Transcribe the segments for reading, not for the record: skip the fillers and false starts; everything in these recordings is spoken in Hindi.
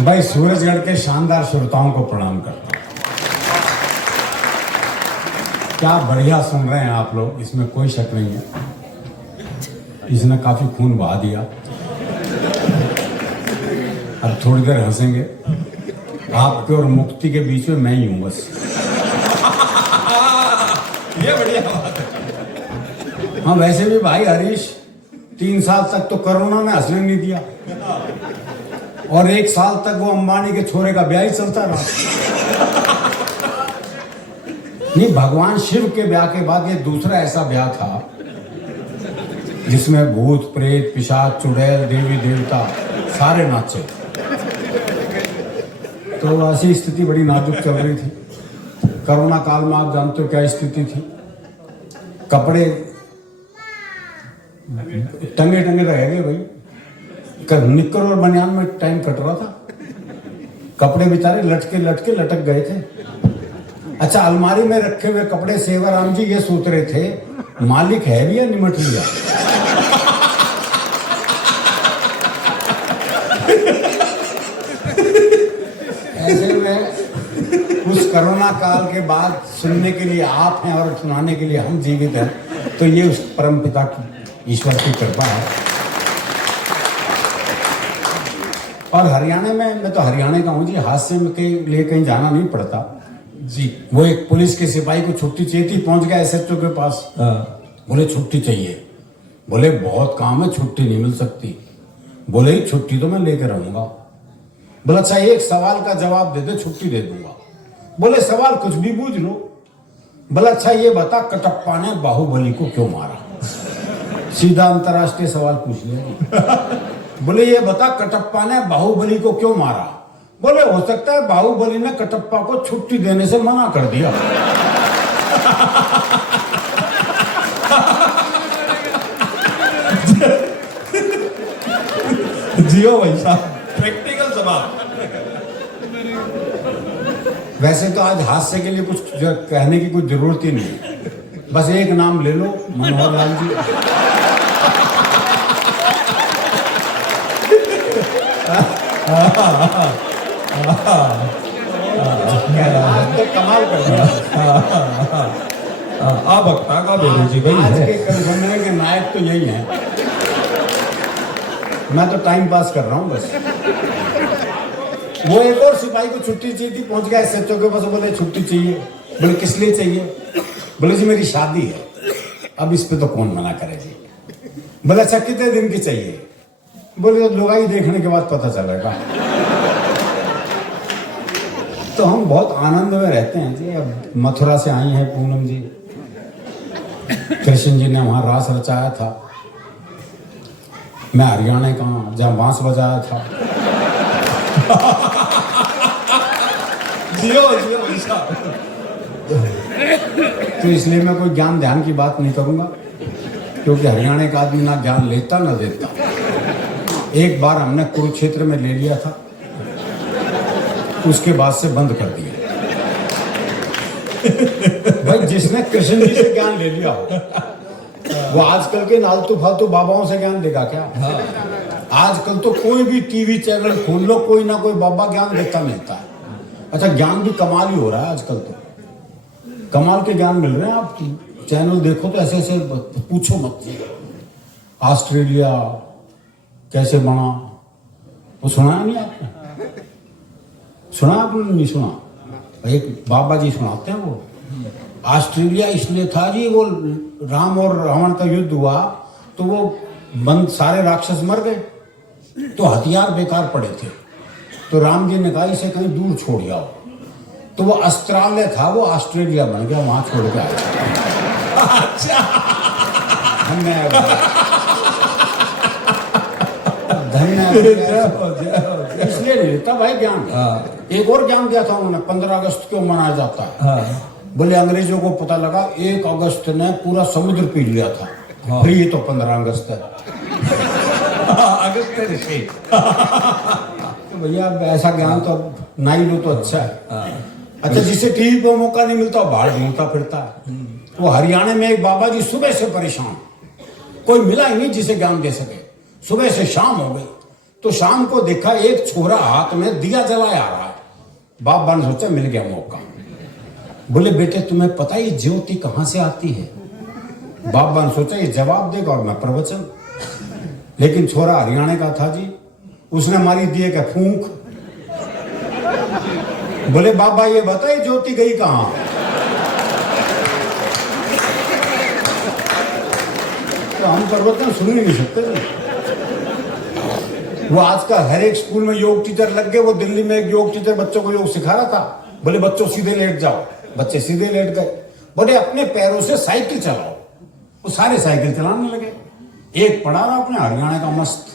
भाई सूरजगढ़ के शानदार श्रोताओं को प्रणाम करता हूं। क्या बढ़िया सुन रहे हैं आप लोग, इसमें कोई शक नहीं है। इसने काफी खून बहा दिया। अब थोड़ी देर हंसेंगे। आपके और मुक्ति के बीच में मैं ही हूं बस। ये बढ़िया बात है। हाँ, वैसे भी भाई हरीश 3 साल तक तो कोरोना ने हंसने नहीं दिया और 1 साल तक वो अंबानी के छोरे का ब्याह ही चलता रहा। नहीं, भगवान शिव के ब्याह के बाद ये दूसरा ऐसा ब्याह था जिसमें भूत प्रेत पिशाच चुड़ैल देवी देवता सारे नाचे। तो ऐसी स्थिति बड़ी नाजुक चल रही थी। कोरोना काल में आप जानते हो क्या स्थिति थी। कपड़े टंगे टंगे रह गए भाई। निक्कर और बनियान में टाइम कट रहा था। कपड़े बेचारे लटके लटके लटक गए थे। अच्छा, अलमारी में रखे हुए कपड़े सेवाराम जी ये सोच रहे थे मालिक है भी या निमट लिया। ऐसे में उस कोरोना काल के बाद सुनने के लिए आप हैं और सुनाने के लिए हम जीवित हैं, तो ये उस परम पिता की ईश्वर की कृपा है। और हरियाणा में, मैं तो हरियाणा का हूँ जी, हादसे में के लिए कहीं जाना नहीं पड़ता जी। वो एक पुलिस के सिपाही को छुट्टी चाहिए थी, पहुंच गया एसएचओ के पास। बोले छुट्टी चाहिए। बोले बहुत काम है, छुट्टी नहीं मिल सकती। बोले छुट्टी तो मैं लेकर रहूंगा। बोला अच्छा एक सवाल का जवाब दे दे, छुट्टी दे दूंगा। बोले सवाल कुछ भी पूछ लो। बोला अच्छा ये बता, कटप्पा ने बाहुबली को क्यों मारा? सीधा अंतरराष्ट्रीय सवाल पूछ लिया। बोले ये बता, कटप्पा ने बाहुबली को क्यों मारा? बोले हो सकता है बाहुबली ने कटप्पा को छुट्टी देने से मना कर दिया। जियो भाई साहब, प्रैक्टिकल जवाब। वैसे तो आज हादसे के लिए कुछ कहने की कोई जरूरत ही नहीं। बस एक नाम ले लो, मनोहर लाल जी। तो कमाल कर दिया। आप का बेरू जी भाई, आज के कलबंदरे के नायक तो यही हैं। मैं तो टाइम पास कर रहा हूँ बस। वो एक और सिपाही को छुट्टी चाहिए थी, पहुंच गया एसएचओ के पास। बोले छुट्टी चाहिए। बोले किस लिए चाहिए? बोले जी मेरी शादी है। अब इस पे तो कौन मना करे जी। बोले अच्छा कितने दिन की चाहिए? बोले तो लुगाई देखने के बाद पता चलेगा। तो हम बहुत आनंद में रहते हैं जी। अब मथुरा से आई हैं पूनम जी, कृष्ण जी ने वहां रास रचाया था। मैं हरियाणा का हूं जहां बांस बजाया था। जियो जियो ऐसा। तो इसलिए मैं कोई ज्ञान ध्यान की बात नहीं करूंगा, क्योंकि हरियाणा का आदमी ना ज्ञान लेता ना देता। एक बार हमने कुरुक्षेत्र में ले लिया था, उसके बाद से बंद कर दिया। भाई जिसने कृष्ण जी से ज्ञान ले लिया हो, वो आजकल के नालतू फालतू बाबाओं से ज्ञान देगा क्या? आजकल तो कोई भी टीवी चैनल खोल लो, कोई ना कोई बाबा ज्ञान देता मिलता है। अच्छा, ज्ञान भी कमाल ही हो रहा है आजकल। तो कमाल के ज्ञान मिल रहे हैं। आप चैनल देखो तो ऐसे ऐसे पूछो मत। ऑस्ट्रेलिया कैसे बना, वो सुना नहीं आपने? सुना आपने? नहीं सुना? एक बाबा जी सुनाते हैं। वो ऑस्ट्रेलिया इसलिए था जी, वो राम और रावण का युद्ध हुआ तो वो बंद सारे राक्षस मर गए, तो हथियार बेकार पड़े थे। तो राम जी ने कहा इसे कहीं दूर छोड़ जाओ। तो वो अस्ट्रेलिया था, वो ऑस्ट्रेलिया बन गया, वहां छोड़ के आया। अच्छा, इसलिए नहीं लेता भाई ज्ञान। एक और ज्ञान दिया था उन्होंने, 15 अगस्त क्यों मनाया जाता है? बोले अंग्रेजों को पता लगा 1 अगस्त ने पूरा समुद्र पी लिया था, फिर ये तो 15 अगस्त है। अगस्त ऋषि। तो भैया ऐसा ज्ञान तो ना ही लो तो अच्छा है। अच्छा, जिसे टीवी पर मौका नहीं मिलता बाहर ढूंढता फिरता है। वो हरियाणा में एक बाबा जी सुबह से परेशान, कोई मिला ही नहीं जिसे ज्ञान दे सके। सुबह से शाम हो गई, तो शाम को देखा एक छोरा हाथ में दिया जलाया आ रहा है। बाबा ने सोचा मिल गया मौका। बोले बेटे तुम्हें पता है ये ज्योति कहां से आती है? बाबा ने सोचा ये जवाब देगा और मैं प्रवचन। लेकिन छोरा हरियाणा का था जी, उसने मारी दिए का फूंक। बोले बाबा ये बताइए ज्योति गई कहां? तो हम प्रवचन सुन ही नहीं सकते थे। वो आज का हर एक स्कूल में योग टीचर लग गए। वो दिल्ली में एक योग टीचर बच्चों को योग सिखा रहा था। बोले बच्चों सीधे लेट जाओ। बच्चे सीधे लेट गए। बोले अपने पैरों से साइकिल चलाओ। वो सारे साइकिल चलाने लगे। एक पड़ा रहा अपने हरियाणा का मस्त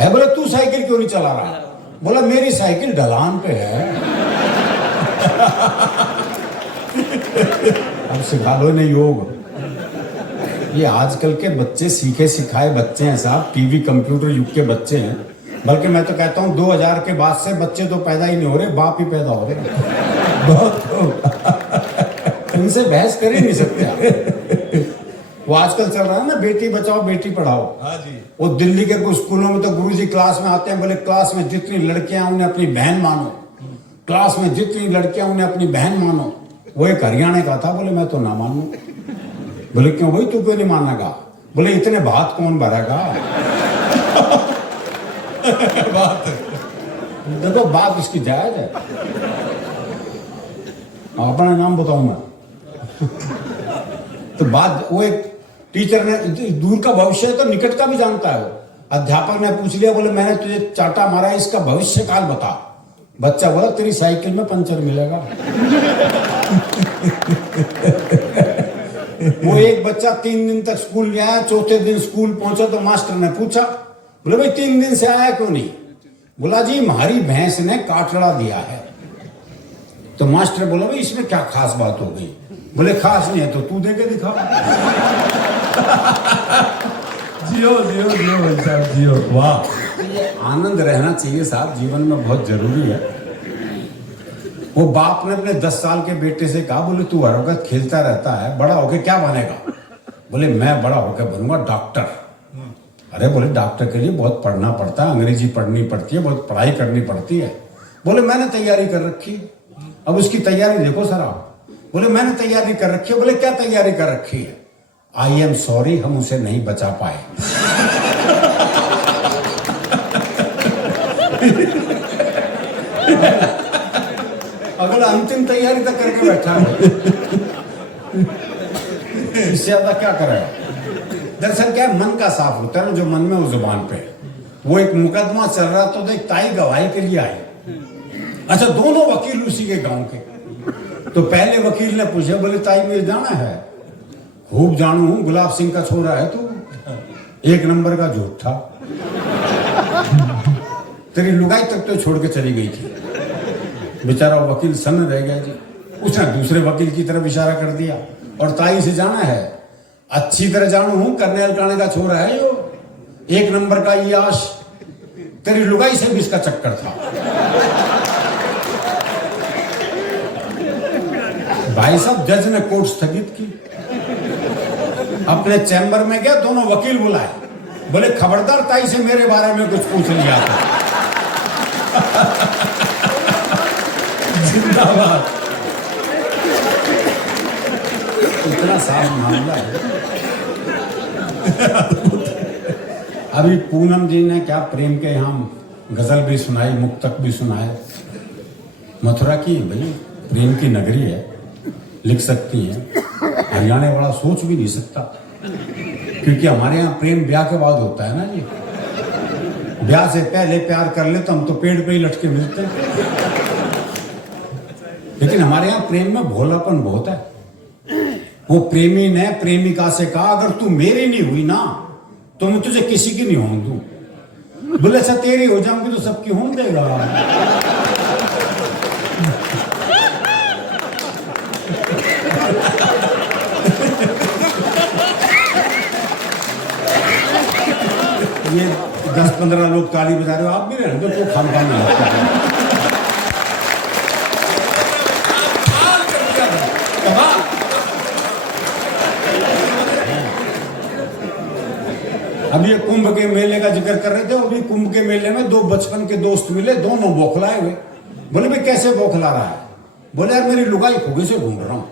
है। बोले तू साइकिल क्यों नहीं चला रहा? बोला मेरी साइकिल ढलान पे है। अब सिखा लो इन्हें योग। ये आजकल के बच्चे सीखे सिखाए बच्चे हैं साहब, टीवी कंप्यूटर युग के बच्चे हैं। बल्कि मैं तो कहता हूँ 2000 के बाद से बच्चे तो पैदा ही नहीं हो रहे, बाप ही पैदा हो रहे। बहुत इनसे बहस कर ही नहीं सकते आप। वो आजकल चल रहा है ना बेटी बचाओ बेटी पढ़ाओ। हाँ जी। वो दिल्ली के कुछ स्कूलों में तो गुरुजी क्लास में आते हैं। बोले क्लास में जितनी लड़कियां उन्हें अपनी बहन मानो, क्लास में जितनी लड़कियां उन्हें अपनी बहन मानो। वो एक हरियाणा का था। बोले मैं तो ना मानू। बोले क्यों भाई तू क्यों नहीं मानेगा? बोले इतने भात कौन भरेगा? बात देखो बात उसकी जायज है। अपना नाम बताऊं मैं तो बात वो एक टीचर ने दूर का भविष्य तो निकट का भी जानता है। वो अध्यापक ने पूछ लिया। बोले मैंने तुझे चाटा मारा है, इसका भविष्य काल बता। बच्चा बोला तेरी साइकिल में पंचर मिलेगा। वो एक बच्चा 3 दिन तक स्कूल नहीं आया। चौथे दिन स्कूल पहुंचा तो मास्टर ने पूछा, बोले भाई 3 दिन से आया क्यों नहीं? बोला जी हमारी भैंस ने काटड़ा दिया है। तो मास्टर बोला भाई इसमें क्या खास बात हो गई? बोले खास नहीं है तो तू दे के दिखा। जियो जियो जियो भाई साहब जियो। वाह। ये आनंद रहना चाहिए साहब, जीवन में बहुत जरूरी है। वो बाप ने अपने 10 साल के बेटे से कहा, बोले तू हर वक्त खेलता रहता है, बड़ा होके क्या बनेगा? बोले मैं बड़ा होकर बनूंगा डॉक्टर। अरे बोले डॉक्टर के लिए बहुत पढ़ना पड़ता है, अंग्रेजी पढ़नी पड़ती है, बहुत पढ़ाई करनी पड़ती है। बोले मैंने तैयारी कर रखी है। अब उसकी तैयारी देखो सर आप। बोले मैंने तैयारी कर रखी है। बोले क्या तैयारी कर रखी है? आई एम सॉरी हम उसे नहीं बचा पाए। अगला अंतिम तैयारी तक करके बैठा है। इससे ज्यादा क्या करेगा? दरअसल क्या है, मन का साफ होता है ना, जो मन में वो जुबान पे। वो एक मुकदमा चल रहा तो एक ताई गवाही के लिए आई। अच्छा दोनों वकील उसी के गांव के। तो पहले वकील ने पूछा, बोले ताई मुझे जाना है? खूब जानू हूं, गुलाब सिंह का छोरा है तू, 1 नंबर का झूठा। तेरी लुगाई तक तो छोड़ के चली गई थी। बेचारा वकील सन्न रह गया जी। उसने दूसरे वकील की तरफ इशारा कर दिया, और ताई से जाना है? अच्छी तरह जानू हूं, करनेल काने का छोरा है यो, 1 नंबर का याश। तेरी लुगाई से भी इसका चक्कर था। भाई साहब जज ने कोर्ट स्थगित की। अपने चैम्बर में गया, दोनों वकील बुलाए। बोले खबरदार ताई से मेरे बारे में कुछ पूछ लिया था। जिंदाबाद। इतना साफ मामला है। अभी पूनम जी ने क्या प्रेम के यहाँ गजल भी सुनाई, मुक्तक भी सुनाए। मथुरा की भाई प्रेम की नगरी है, लिख सकती हैं। हरियाणा वाला सोच भी नहीं सकता, क्योंकि हमारे यहाँ प्रेम ब्याह के बाद होता है ना जी। ब्याह से पहले प्यार कर ले तो हम तो पेड़ पे ही लटके मिलते हैं। लेकिन हमारे यहाँ प्रेम में भोलापन बहुत है। वो प्रेमी ने प्रेमिका से कहा, अगर तू मेरी नहीं हुई ना तो मैं तुझे किसी की नहीं होने दूं। बोले अच्छा तेरी हो जाऊंगी तो सबकी होने देगा। ये 10-15 लोग ताली बजा रहे हो, आप भी रहने दो, तो खान खान में अभी ये कुंभ के मेले का जिक्र कर रहे थे, अभी कुंभ के मेले में दो बचपन के दोस्त मिले, दोनों बौखलाए हुए। बोले भाई कैसे बौखला रहा है? बोले यार मेरी लुगाई खो गई से ढूंढ रहा हूँ।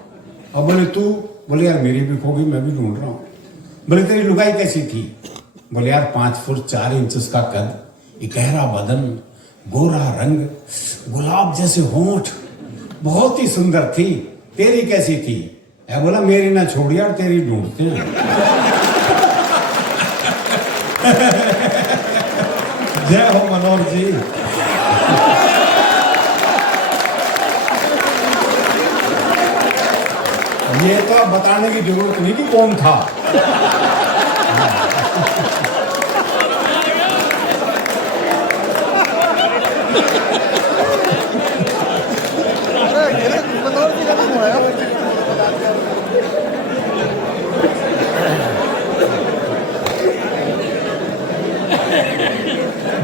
अब बोले तू? बोले यार मेरी भी खो गई, मैं भी ढूंढ रहा हूँ। बोले तेरी लुगाई कैसी थी? बोले यार 5 फुट 4 इंच उसका कद, इकहरा बदन, गोरा रंग, गुलाब जैसे होंठ, बहुत ही सुंदर थी। तेरी कैसी थी? बोला मेरी ना छोड़ यार, तेरी ढूंढते हैं। जय हो मनोहर जी। ये तो अब बताने की जरूरत नहीं कि कौन था।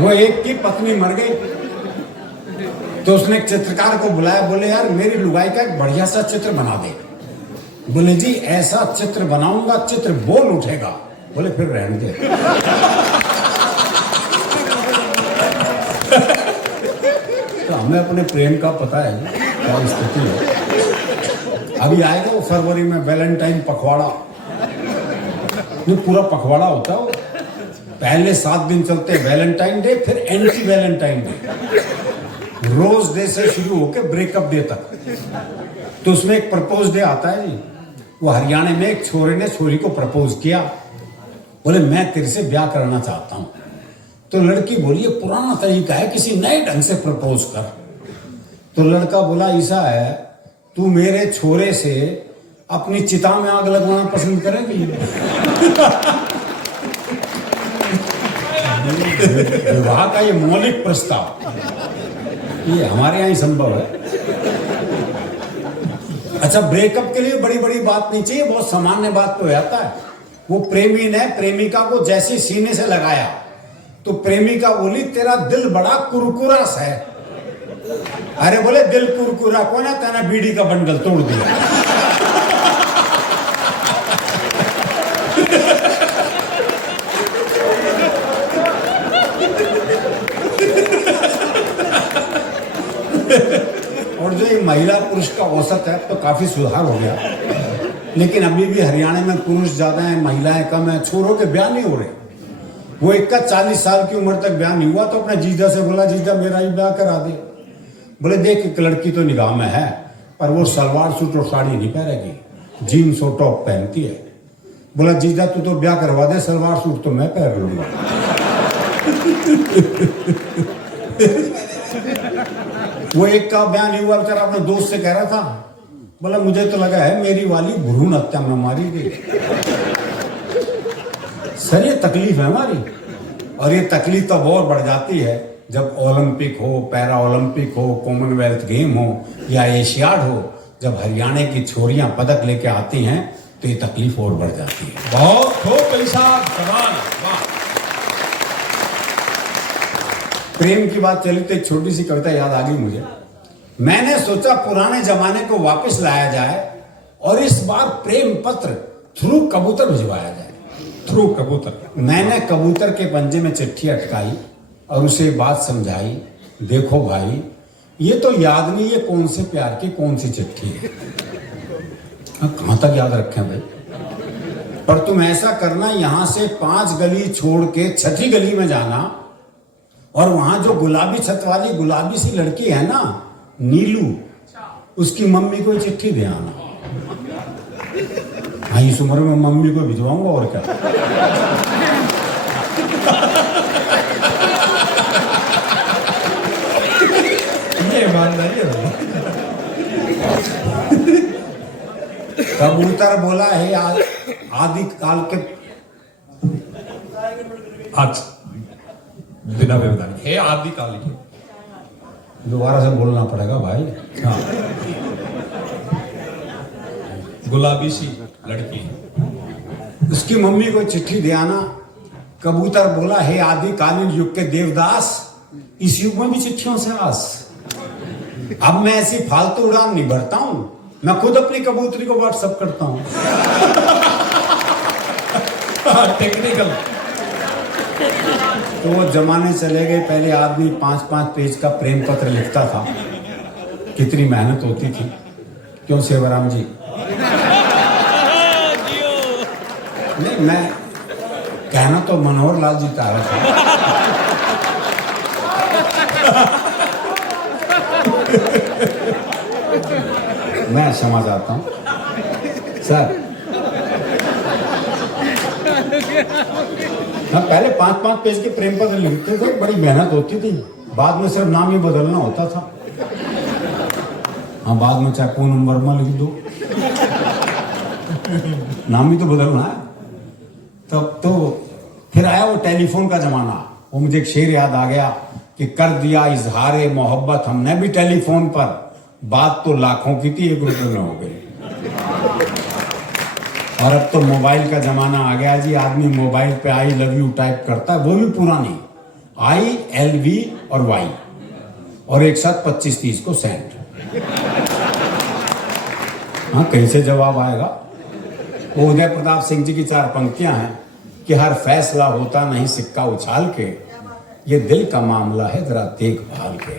वो एक की पत्नी मर गई तो उसने एक चित्रकार को बुलाया, बोले यार मेरी लुगाई का एक बढ़िया सा चित्र बना दे। बोले जी ऐसा चित्र बनाऊंगा चित्र बोल उठेगा। बोले फिर रहने दे। तो हमें अपने प्रेम का पता है क्या स्थिति है। अभी आएगा वो फरवरी में वैलेंटाइन पखवाड़ा, जो पूरा पखवाड़ा होता है वो पहले 7 दिन चलते हैं वैलेंटाइन डे, फिर anti Valentine day, rose day से शुरू होकर ब्रेकअप डे तक। तो उसमें एक प्रपोज डे आता है जी। वो हरियाणा में एक छोरे ने छोरी को प्रपोज किया, बोले मैं तेरे से ब्याह करना चाहता हूं। तो लड़की बोली ये पुराना तरीका है, किसी नए ढंग से प्रपोज कर। तो लड़का बोला ऐसा है, तू मेरे छोरे से अपनी चिता में आग लगवाना पसंद करेगी? विवाह का ये मौलिक प्रस्ताव ये हमारे यहाँ ही संभव है। अच्छा, ब्रेकअप के लिए बड़ी बड़ी बात नहीं चाहिए, बहुत सामान्य बात तो आता है। वो प्रेमी ने प्रेमिका को जैसे सीने से लगाया तो प्रेमिका बोली तेरा दिल बड़ा कुरकुरा सा है। अरे बोले दिल कुरकुरा कौन है? तेना बीड़ी का बंडल तोड़ दिया। और जो ये महिला पुरुष का औसत है तो काफी सुधार हो गया, लेकिन अभी भी हरियाणा में पुरुष ज्यादा है, महिलाएं कम है। छोरों के ब्याह नहीं हो रहे। वो एक का 40 साल की उम्र तक ब्याह नहीं हुआ तो अपने जीजा से बोला जीजा मेरा ही ब्याह करा दे। बोले देख एक लड़की तो निगाह में है पर वो सलवार सूट और साड़ी नहीं पहनेगी, जीन्स और टॉप पहनती है। बोला जीजा तू तो ब्याह करवा दे, सलवार सूट तो मैं पहन लूंगा। वो एक का ब्याह नहीं हुआ बेचारा अपने दोस्त से कह रहा था, बोला मुझे तो लगा है मेरी वाली भ्रूण हत्या में मारी गई। सर ये तकलीफ है हमारी, और ये तकलीफ तो बहुत बढ़ जाती है जब ओलंपिक हो, पैरा ओलंपिक हो, कॉमनवेल्थ गेम हो या एशियाड हो। जब हरियाणा की छोरियां पदक लेके आती हैं तो ये तकलीफ और बढ़ जाती है। बहुत खूब पैसा सवाल। प्रेम की बात चली तो एक छोटी सी कविता याद आ गई मुझे। मैंने सोचा पुराने जमाने को वापस लाया जाए और इस बार प्रेम पत्र थ्रू कबूतर भिजवाया जाए। थ्रू कबूतर। मैंने कबूतर के पंजे में चिट्ठी अटकाई और उसे बात समझाई, देखो भाई ये तो याद नहीं है कौन से प्यार की कौन सी चिट्ठी है। कहां तक याद रखें भाई? पर तुम ऐसा करना, यहां से 5 गली छोड़ के 6ठी गली में जाना और वहां जो गुलाबी छत वाली गुलाबी सी लड़की है ना, नीलू, उसकी मम्मी को चिट्ठी दे आना। हाँ इस उम्र में मम्मी को भिजवाऊंगा और क्या। ये ईमानदारी है। कबूतर बोला है आदि काल के आज बिना व्यवधान है आदि काल की। दोबारा से बोलना पड़ेगा भाई। हाँ, गुलाबी सी लड़की, उसकी मम्मी को चिट्ठी दे आना। कबूतर बोला हे आदिकालीन युग के देवदास, इस युग में भी चिट्ठियों से आस। अब मैं ऐसी फालतू उड़ान नहीं भरता हूं, मैं खुद अपनी कबूतरी को व्हाट्सएप करता हूं। टेक्निकल। तो वो जमाने चले गए। पहले आदमी 5-5 पेज का प्रेम पत्र लिखता था, कितनी मेहनत होती थी। क्यों सेवाराम जी? नहीं, मैं कहना तो मनोहर लाल जी का था। मैं क्षमा चाहता हूं सर। हाँ, पहले 5-5 पेज के प्रेम पत्र लिखते थे, बड़ी मेहनत होती थी। बाद में सिर्फ नाम ही बदलना होता था। हाँ, बाद में चाहे पूनम वर्मा लिख दो, नाम ही तो बदलना है। तब तो फिर आया वो टेलीफोन का जमाना। वो मुझे एक शेर याद आ गया कि कर दिया इजहारे मोहब्बत हमने भी टेलीफोन पर, बात तो लाखों की थी, 1 रुपए में हो गई। और अब तो मोबाइल का जमाना आ गया जी। आदमी मोबाइल पे आई लव यू टाइप करता है, वो भी पूरा नहीं, ILV और Y, और एक साथ 25-30 को सेंड। हाँ, कैसे जवाब आएगा? वो उदय प्रताप सिंह जी की 4 पंक्तियां हैं कि हर फैसला होता नहीं सिक्का उछाल के, ये दिल का मामला है जरा देखभाल के।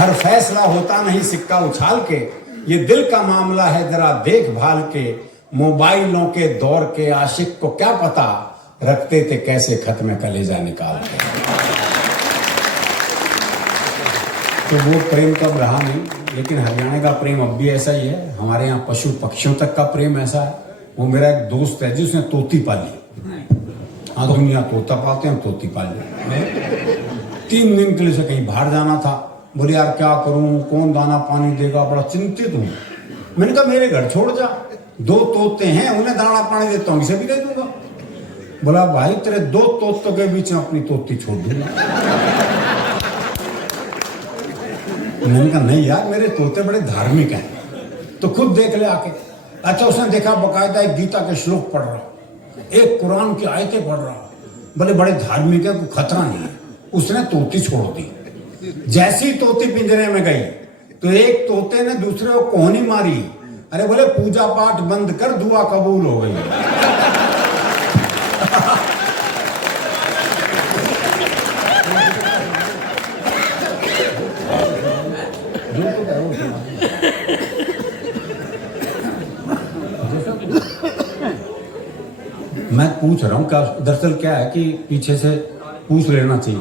हर फैसला होता नहीं सिक्का उछाल के, ये दिल का मामला है जरा देखभाल के। मोबाइलों के दौर के आशिक को क्या पता, रखते थे कैसे खत में कलेजा निकाल के। तो वो प्रेम कब रहा नहीं, लेकिन हरियाणा का प्रेम अब भी ऐसा ही है। हमारे यहाँ पशु पक्षियों तक का प्रेम ऐसा है। वो मेरा एक दोस्त है जिसने तोती पाली। हाँ, दुनिया तोता पालते हैं, तोती पाली। 3 दिन के लिए से कहीं बाहर जाना था। बोले यार क्या करूं, कौन दाना पानी देगा, बड़ा चिंतित हूं। मैंने कहा मेरे घर छोड़ जा, 2 तोते हैं, उन्हें दाना पानी देता हूं, इसे भी दे दूंगा। बोला भाई तेरे 2 तोतों के बीच में अपनी तोती छोड़ दूंगा। मैंने कहा नहीं यार, मेरे तोते बड़े धार्मिक हैं, तो खुद देख ले आके। अच्छा, उसने देखा बकायदा एक गीता के श्लोक पढ़ रहा, एक कुरान की आयतें पढ़ रहा, बोले बड़े धार्मिक है, कोई खतरा नहीं है। उसने तोती छोड़ दी। जैसी तोती पिंजरे में गई तो एक तोते ने दूसरे को कोहनी मारी। अरे बोले पूजा पाठ बंद कर, दुआ कबूल हो गई। मैं पूछ रहा हूं क्या, दरअसल क्या है कि पीछे से पूछ लेना चाहिए।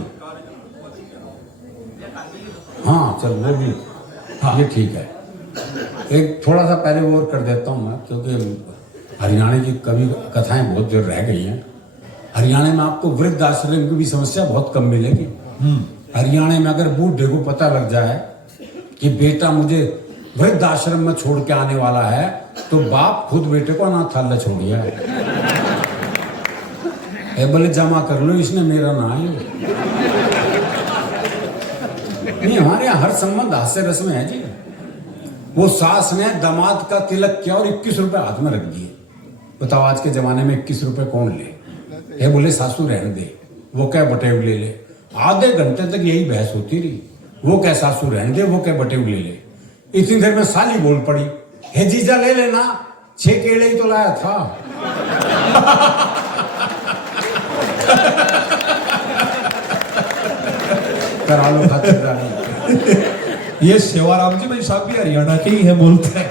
हाँ चल, वो भी हाँ, ये ठीक है। एक थोड़ा सा पहले और कर देता हूँ मैं, क्योंकि हरियाणा की कभी कथाएं बहुत जो रह गई हैं। हरियाणा में आपको वृद्ध आश्रम की भी समस्या बहुत कम मिलेगी। हरियाणा में अगर बूढ़े को पता लग जाए कि बेटा मुझे वृद्ध आश्रम में छोड़ के आने वाला है, तो बाप खुद बेटे को अनाथालय छोड़ गया है। बोले जमा कर लो, इसने मेरा ना है। नहीं, हमारे यहाँ हर संबंध हास्य रस में है जी। वो सास ने दामाद का तिलक किया और 21 रुपए हाथ में रख दिए। बताओ आज के जमाने में 21 रुपए कौन ले? बोले सासू रहने दे, वो क्या बटेव ले ले। आधे घंटे तक यही बहस होती रही। वो क्या सासू रहने दे, वो क्या बटेव ले ले। इतनी देर में साली बोल पड़ी, हे जीजा ले लेना, 6 केले ही तो लाया था। करा लो खातिरदारी। ये सेवाराम जी भाई साहब भी हरियाणा के ही है बोलते हैं।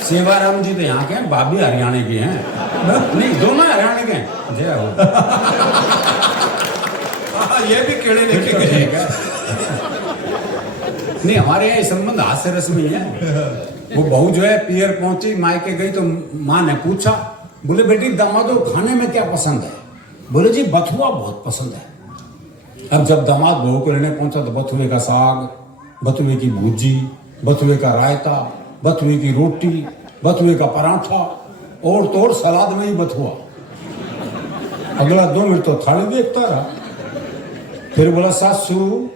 सेवाराम जी तो यहाँ के हैं, भाभी हरियाणा के हैं। नहीं, दोनों हरियाणा के हैं। जय हो। ये भी केड़े लेके गए। नहीं, हमारे यहाँ संबंध हास्य रस में ही है। वो बहू जो है पियर पहुंची, मायके गई तो माँ ने पूछा, बोले बेटी दामादो खाने में क्या पसंद है? बोले जी बथुआ बहुत पसंद है। अब जब दामाद बहू को लेने पहुंचा तो बथुए का साग, बथुए की भुजी, बथुए का रायता, बथुए की रोटी, बथुए का पराठा और तो और सलाद में ही बथुआ। अगला 2 मिनट तो थाली देखता रहा। फिर बोला सासू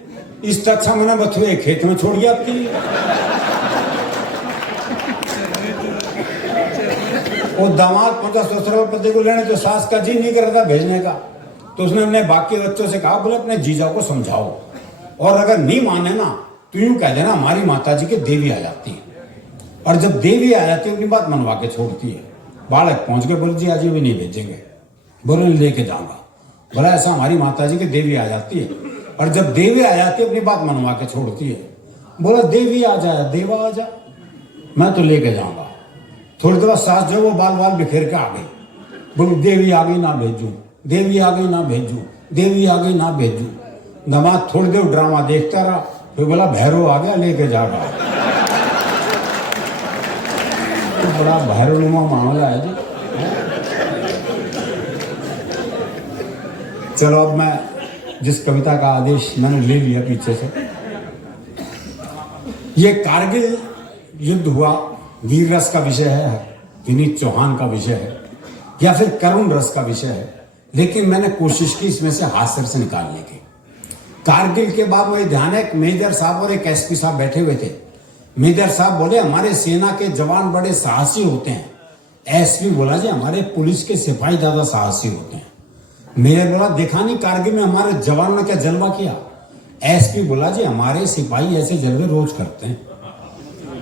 इस अच्छा मैंने बथुए खेत में छोड़ जाती। वो दामाद पहुंचा ससुराल पति को लेने, तो सास का जी नहीं कर रहा था भेजने का। तो उसने अपने बाकी बच्चों से कहा, बोले अपने जीजा को समझाओ, और अगर नहीं माने ना तो यूं कह देना हमारी माता जी की देवी आ जाती है, और जब देवी आ जाती है उनकी बात मनवा के छोड़ती है। बालक पहुंच गए, बोले जी आज भी नहीं भेजेंगे। बोले लेके जाऊंगा। बोला ऐसा हमारी माता जी की देवी आ जाती है, और जब देवी आ जाती है अपनी बात मनवा के छोड़ती है। बोला देवी आ जाए देवा आ जा, मैं तो लेके जाऊंगा। थोड़ी देर बाद सास जो वो बाल बाल बिखेर के आ गई। बोली देवी आ गई ना भेजूं, देवी आ गई ना भेजूं, देवी आ गई ना भेजूं। दामाद थोड़ी देर ड्रामा देखता रहा, फिर बोला भैरव आ गया लेके जा रहा। तो बड़ा भैरवनुमा मामला है जी। चलो अब मैं जिस कविता का आदेश मैंने ले लिया पीछे से, ये कारगिल युद्ध हुआ, वीर रस का विषय है, विनीत चौहान का विषय है, या फिर करुण रस का विषय है, लेकिन मैंने कोशिश की इसमें से हास्य से निकालने की। कारगिल के बाद मुझे ध्यान है एक मेजर साहब और एक एसपी साहब बैठे हुए थे। मेजर साहब बोले हमारे सेना के जवान बड़े साहसी होते हैं। एसपी बोला जी हमारे पुलिस के सिपाही ज्यादा साहसी होते हैं। मेजर बोला देखा नहीं कारगिल में हमारे जवानों ने क्या जलवा किया। एसपी बोला जी हमारे सिपाही ऐसे जलवे रोज करते हैं।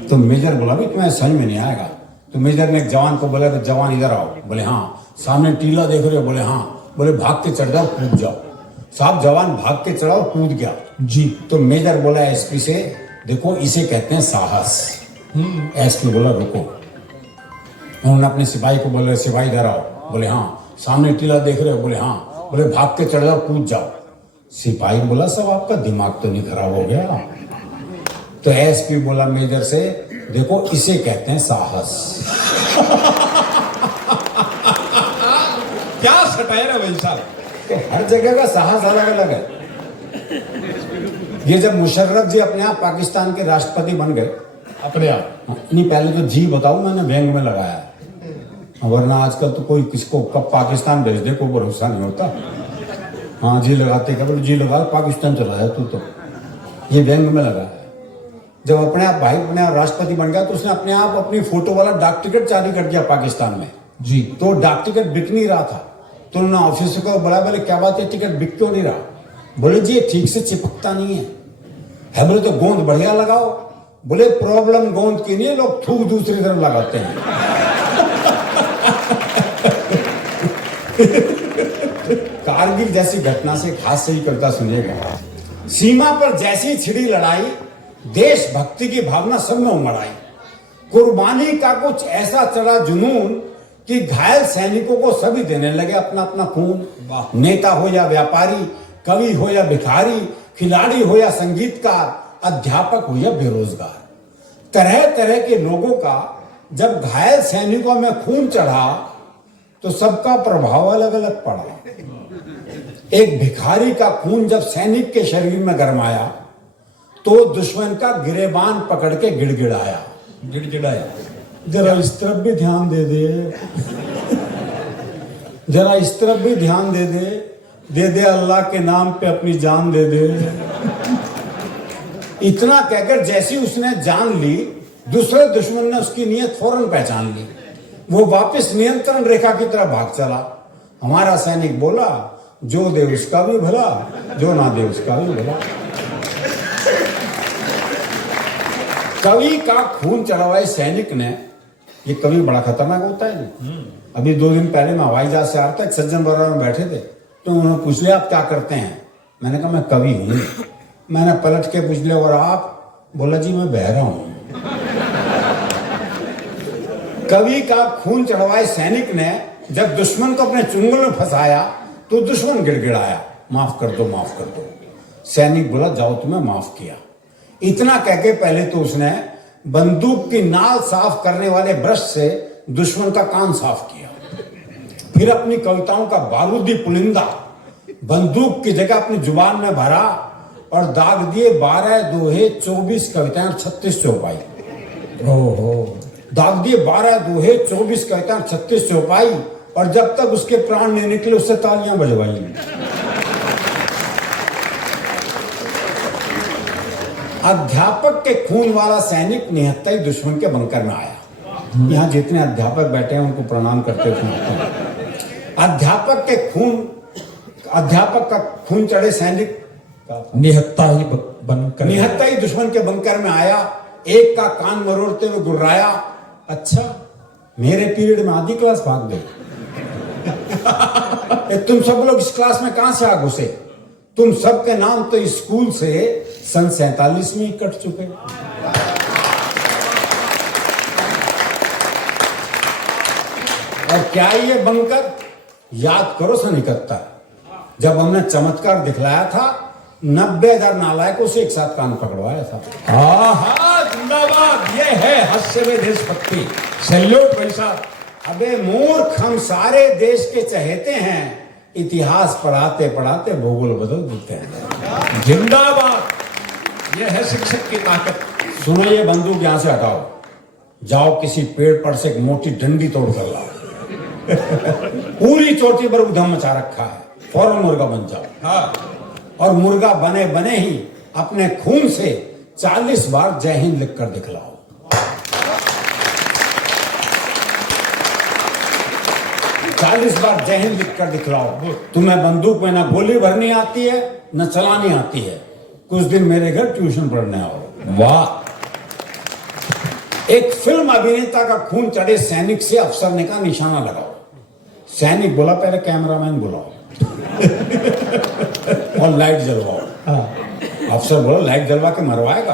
तो मेजर बोला भी तुम्हें समझ में नहीं आएगा। तो मेजर ने एक जवान को बोला तो जवान इधर आओ। बोले हाँ। सामने टीला देख रहे हो? बोले हाँ। बोले भाग के चढ़ जाओ कूद जाओ। साहब जवान भाग के चढ़ाओ कूद गया जी। तो मेजर बोला एसपी से देखो इसे कहते हैं साहस। एसपी बोला रुको। उन्होंने अपने सिपाही को बोले सिपाही इधर आओ। बोले हाँ। सामने टीला देख रहे हो? बोले हाँ। बोले भाग के चढ़ जाओ कूद जाओ। सिपाही बोला सब आपका दिमाग तो नहीं खराब हो गया? तो एसपी बोला मेजर से देखो इसे कहते हैं साहस। क्या सटायर है भाई साहब। तो हर जगह का साहस अलग अलग है। ये जब मुशर्रफ जी अपने आप पाकिस्तान के राष्ट्रपति बन गए अपने आप, नहीं पहले तो जी बताऊं मैंने व्यंग में लगाया, वरना आजकल तो कोई किसको कब पाकिस्तान भेज दे कोई भरोसा नहीं होता। हाँ जी लगाते क्या बोले जी लगा पाकिस्तान चला जाए तू तो, ये व्यंग में लगा है। जब अपने आप भाई अपने आप राष्ट्रपति बन गया तो उसने अपने आप अपनी फोटो वाला डाक टिकट जारी कर दिया पाकिस्तान में जी। तो डाक टिकट बिक नहीं रहा था। तो उन्होंने ऑफिसर को बोला बोले क्या बात है टिकट बिक क्यों नहीं रहा? बोले जी ये ठीक से चिपकता नहीं है। बोले तो गोंद बढ़िया लगाओ। बोले प्रॉब्लम गोंद की नहीं है, लोग थूक दूसरी तरफ लगाते हैं। कारगिल जैसी घटना से खास सही कविता सुनिएगा। सीमा पर जैसी छिड़ी लड़ाई देशभक्ति की भावना सब में उमड़ आई। कुर्बानी का कुछ ऐसा चढ़ा जुनून कि घायल सैनिकों को सभी देने लगे अपना अपना खून। नेता हो या व्यापारी, कवि हो या भिखारी, खिलाड़ी हो या संगीतकार, अध्यापक हो या बेरोजगार, तरह तरह के लोगों का जब घायल सैनिकों में खून चढ़ा तो सबका प्रभाव अलग अलग पड़ा। एक भिखारी का खून जब सैनिक के शरीर में गरमाया तो दुश्मन का गिरेबान पकड़ के गिड़गिड़ाया। जरा इस तरफ भी ध्यान दे दे, जरा इस तरफ भी ध्यान दे दे अल्लाह के नाम पे अपनी जान दे दे। इतना कहकर जैसी उसने जान ली दूसरे दुश्मन ने उसकी नीयत फौरन पहचान ली। वो वापस नियंत्रण रेखा की तरफ भाग चला। हमारा सैनिक बोला जो दे उसका भी भला, जो ना दे उसका भी भला। कवि का खून चढ़ाए सैनिक ने, ये कवि बड़ा खतरनाक होता है जी। अभी 2 दिन पहले मैं हवाई जहाज से आ रहा था, एक सज्जन बराबर में बैठे थे तो उन्होंने पूछ लिया आप क्या करते हैं? मैंने कहा मैं कवि हूं। मैंने पलट के पूछ लिया और आप? बोला जी मैं बहरा हूं। कवि का खून चढ़वाए सैनिक ने जब दुश्मन को अपने चुंगल में फंसाया तो दुश्मन गिड़गिड़ाया माफ कर दो माफ कर दो। सैनिक बोला जाओ तुम्हें माफ किया। इतना कह के पहले तो उसने बंदूक की नाल साफ करने वाले ब्रश से दुश्मन का कान साफ किया, फिर अपनी कविताओं का बारूदी पुलिंदा बंदूक की जगह अपनी जुबान में भरा और दाग दिए 12 दोहे 24 कविताएं 36 चौपाई। ओहो, दाग दिए 12 दोहे 24 कविताएं 36 चौपाई और जब तक उसके प्राण नहीं निकले उससे तालियां बजवाई। अध्यापक के खून वाला सैनिक निहत्ता ही दुश्मन के बंकर में आया। यहाँ जितने अध्यापक बैठे हैं उनको प्रणाम करते हुए अध्यापक का खून चढ़े सैनिक निहत्ता ही दुश्मन के बंकर में आया। एक का कान मरोड़ते हुए गुर्राया, अच्छा मेरे पीरियड में आधी क्लास भाग गई। तुम सब लोग इस क्लास में कहां से आ घुसे? तुम सबके नाम तो इस स्कूल से सन 47 में ही कट चुके। और क्या ये बनकर याद करो सन 71, जब हमने चमत्कार दिखलाया था, 90,000 नालायकों से एक साथ कान पकड़वाया था। हाँ, जिंदाबाद। ये है हास्य में देशभक्ति। सैल्यूट भाई साहब। अबे मूर्ख, हम सारे देश के चहेते हैं, इतिहास पढ़ाते पढ़ाते भूगोल बदल देते हैं। जिंदाबाद। ये है शिक्षक की ताकत। सुनो, ये बंदूक यहां से हटाओ, जाओ किसी पेड़ पर से एक मोटी डंडी तोड़ कर लाओ। पूरी चोटी पर उधम मचा रखा है, फौरन मुर्गा बन जाओ। हाँ। और मुर्गा बने बने ही अपने खून से 40 बार जय हिंद लिखकर दिखलाओ। चालीस बार जय हिंद लिखकर दिखलाओ। तुम्हें बंदूक में ना गोली भरनी आती है, न चलानी आती है, कुछ दिन मेरे घर ट्यूशन पढ़ने आओ। वाह। एक फिल्म अभिनेता का खून चढ़े सैनिक से अफसर ने कहा निशाना लगाओ। सैनिक बोला पहले कैमरामैन बुलाओ और लाइट जलवाओ। अफसर बोला लाइट जलवा के मरवाएगा?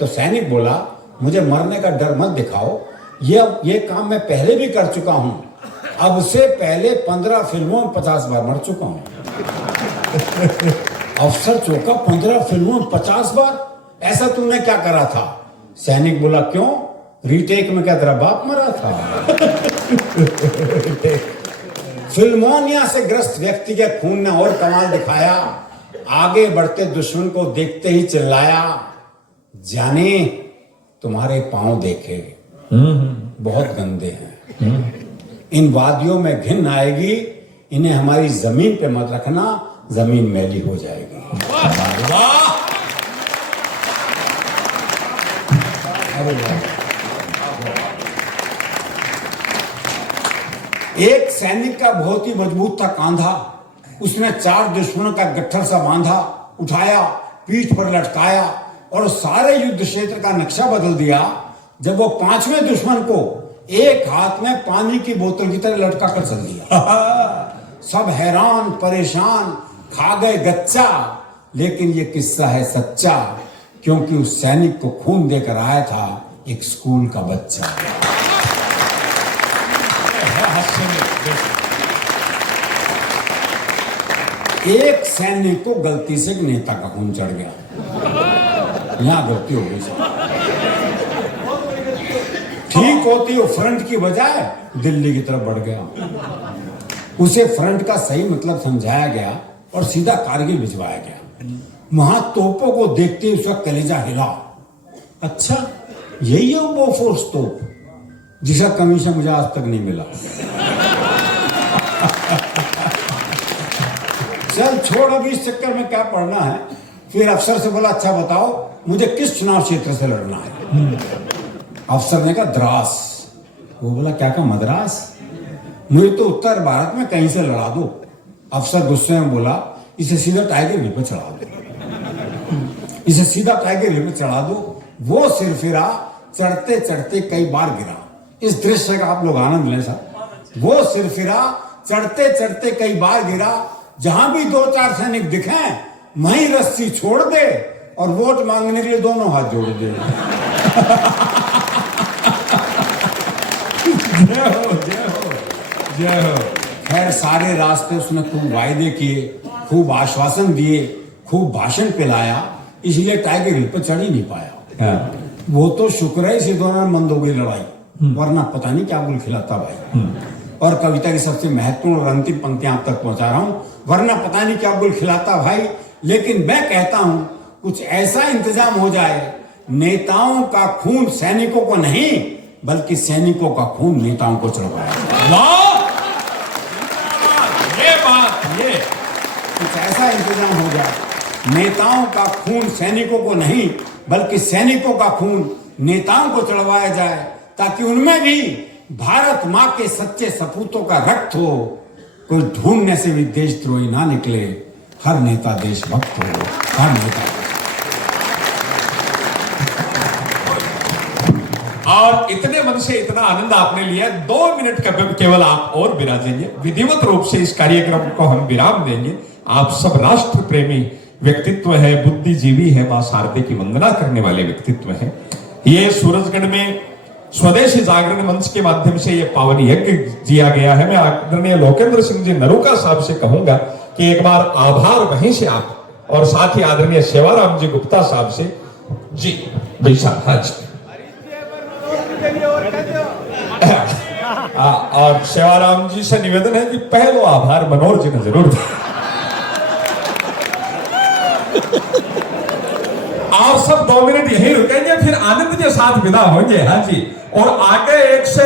तो सैनिक बोला मुझे मरने का डर मत दिखाओ, ये काम मैं पहले भी कर चुका हूं, अब से पहले 15 फिल्मों में 50 बार मर चुका हूं। अफसर चौंका, 15 फिल्मों में 50 बार? ऐसा तुमने क्या करा था? सैनिक बोला क्यों, रीटेक में क्या तेरा बाप मरा था? फिल्मोनिया से ग्रस्त व्यक्ति के खून ने और कमाल दिखाया। आगे बढ़ते दुश्मन को देखते ही चिल्लाया, जाने तुम्हारे पांव देखे बहुत गंदे हैं, इन वादियों में घिन आएगी, इन्हें हमारी जमीन पे मत रखना, जमीन मैली हो जाएगी। वाह। एक सैनिक का बहुत ही मजबूत था कांधा, उसने 4 दुश्मनों का गट्ठर सा बांधा, उठाया, पीठ पर लटकाया और सारे युद्ध क्षेत्र का नक्शा बदल दिया। जब वो 5वें दुश्मन को एक हाथ में पानी की बोतल की तरह लटका कर चल दिया। सब हैरान परेशान, खा गए गच्चा। लेकिन ये किस्सा है सच्चा, क्योंकि उस सैनिक को खून देकर आया था एक स्कूल का बच्चा। एक सैनिक को गलती से एक नेता का खून चढ़ गया, यहां गलती हो गई। ठीक होती वो फ्रंट की बजाय दिल्ली की तरफ बढ़ गया। उसे फ्रंट का सही मतलब समझाया गया और सीधा कारगिल भिजवाया गया। वहां तोपों को देखते ही उसका कलेजा हिला। अच्छा, यही है वो बोफोर्स तोप जिसका कमीशन मुझे आज तक नहीं मिला। चल छोड़, अभी इस चक्कर में क्या पढ़ना है। फिर अफसर से बोला अच्छा बताओ मुझे किस चुनाव क्षेत्र से लड़ना है। अफसर ने कहा द्रास। वो बोला क्या कहा, मद्रास? मुझे तो उत्तर भारत में कहीं से लड़ा दो। अफसर गुस्से में बोला इसे सीधा टाइगर हिल पे चढ़ा दो, इसे सीधा टाइगर हिल पे चढ़ा दो। वो सिरफिरा, चढ़ते चढ़ते कई बार गिरा। इस दृश्य का आप लोग आनंद लें साहब। वो सिरफिरा, चढ़ते चढ़ते कई बार गिरा, जहां भी 2-4 सैनिक दिखे वहीं रस्सी छोड़ दे और वोट मांगने के लिए दोनों हाथ जोड़ दे। जय हो, जय हो, जय हो। खैर सारे रास्ते उसने खूब वायदे किए, खूब आश्वासन दिए, खूब भाषण पिलाया, इसलिए टाइगर हिल पर चढ़ ही नहीं पाया। वो तो शुक्र है इसी दौरान बंद हो गई लड़ाई, वरना पता नहीं क्या गुल खिलाता भाई। और कविता की सबसे महत्वपूर्ण और अंतिम पंक्तियां आप तक पहुंचा रहा हूं, वरना पता नहीं क्या गुल खिलाता भाई। लेकिन मैं कहता हूं कुछ ऐसा इंतजाम हो जाए, नेताओं का खून सैनिकों को नहीं बल्कि सैनिकों का खून नेताओं को चढ़वाए। ये बात, ये कुछ ऐसा इंतजाम हो जाए, नेताओं का खून सैनिकों को नहीं बल्कि सैनिकों का खून नेताओं को चढ़वाया जाए, ताकि उनमें भी भारत मां के सच्चे सपूतों का रक्त हो। कोई ढूंढने से भी देशद्रोही ना निकले, हर नेता देशभक्त हो, हर नेता। और इतने मन से इतना आनंद आपने लिया, 2 मिनट का केवल आप और विराजेंगे। विधिवत रूप से इस कार्यक्रम को हम विराम देंगे। आप सब राष्ट्र प्रेमी व्यक्तित्व है, बुद्धिजीवी है, मां शारदे की वंदना करने वाले व्यक्तित्व हैं। ये सूरजगढ़ में स्वदेशी जागरण मंच के माध्यम से ये पावन यज्ञ जिया गया है। मैं आदरणीय लोकेंद्र सिंह जी नरूका साहब से कहूंगा कि एक बार आभार वहीं से आप, और साथ ही आदरणीय सेवाराम जी गुप्ता साहब से जी बैसा हज और सेवाराम जी से निवेदन है कि पहलो आभार मनोहर जी ने जरूर। आप सब 2 मिनट यहीं रुकेंगे, फिर आनंद के साथ विदा होंगे। हाँ जी, और आगे एक से